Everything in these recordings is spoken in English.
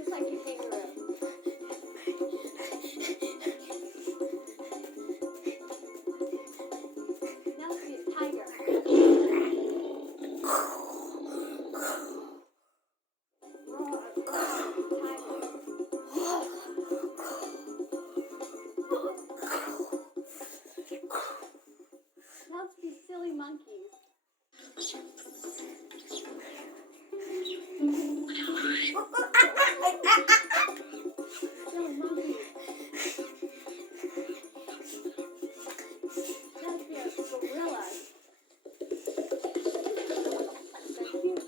just like a kangaroo. Now let's be a tiger. Roar, tiger. Now let's be silly monkeys. Silly monkeys. Now let's be a gorilla. They're cute.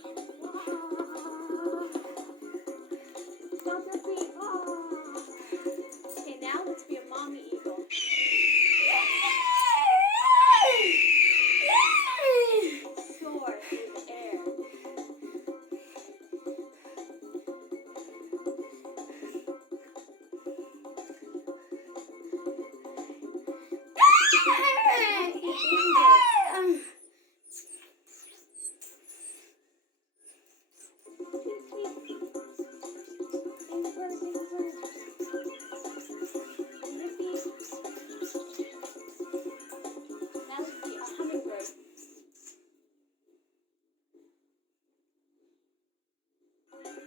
Stomp your feet. Okay, now let's be a mommy eagle. Soar through the air. Now let's be a hummingbird.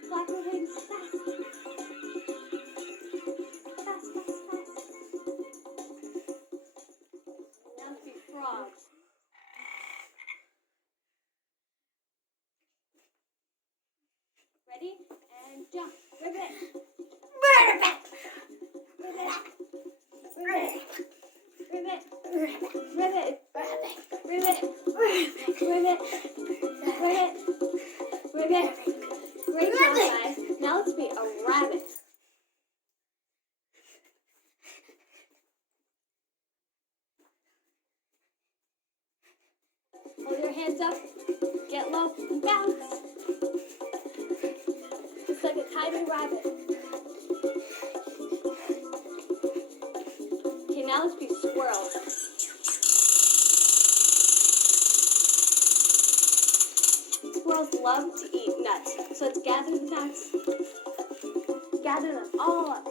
Flap your wings fast. Fast, fast, fast. Now let's be frogs. Ready? And jump. Ribbit. Ribbit. Ribbit. Ribbit. Ribbit. Ribbit. Ribbit. Ribbit. Ribbit. Great job, guys. Now let's be a rabbit. Hold your hands up. Get low and bounce. Just like a tiny rabbit. Okay, now let's be squirrels. Squirrels love to eat nuts, so let's gather the nuts. Gather them all up.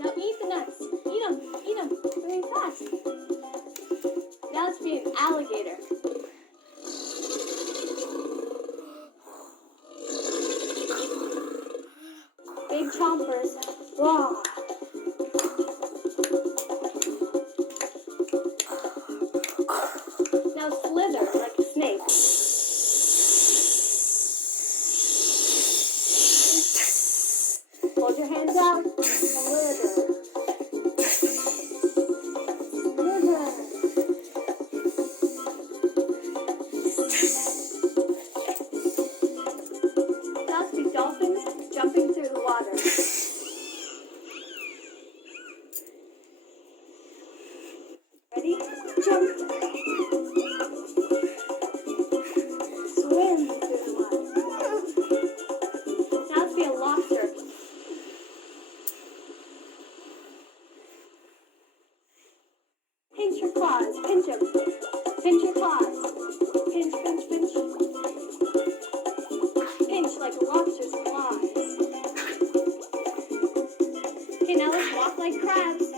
Now eat the nuts. Eat them very fast. Now let's be an alligator. Big chompers. Raw. Now slither like a snake. Hold your hands out. Slither. Slither. Now let's be dolphins jumping through the water. Ready? Jump. Swim through the water. Now let's be a lobster. Pinch your claws. Pinch them. Pinch your claws. Pinch, pinch, pinch. Pinch like a lobster's claws. Okay, now let's walk like crabs.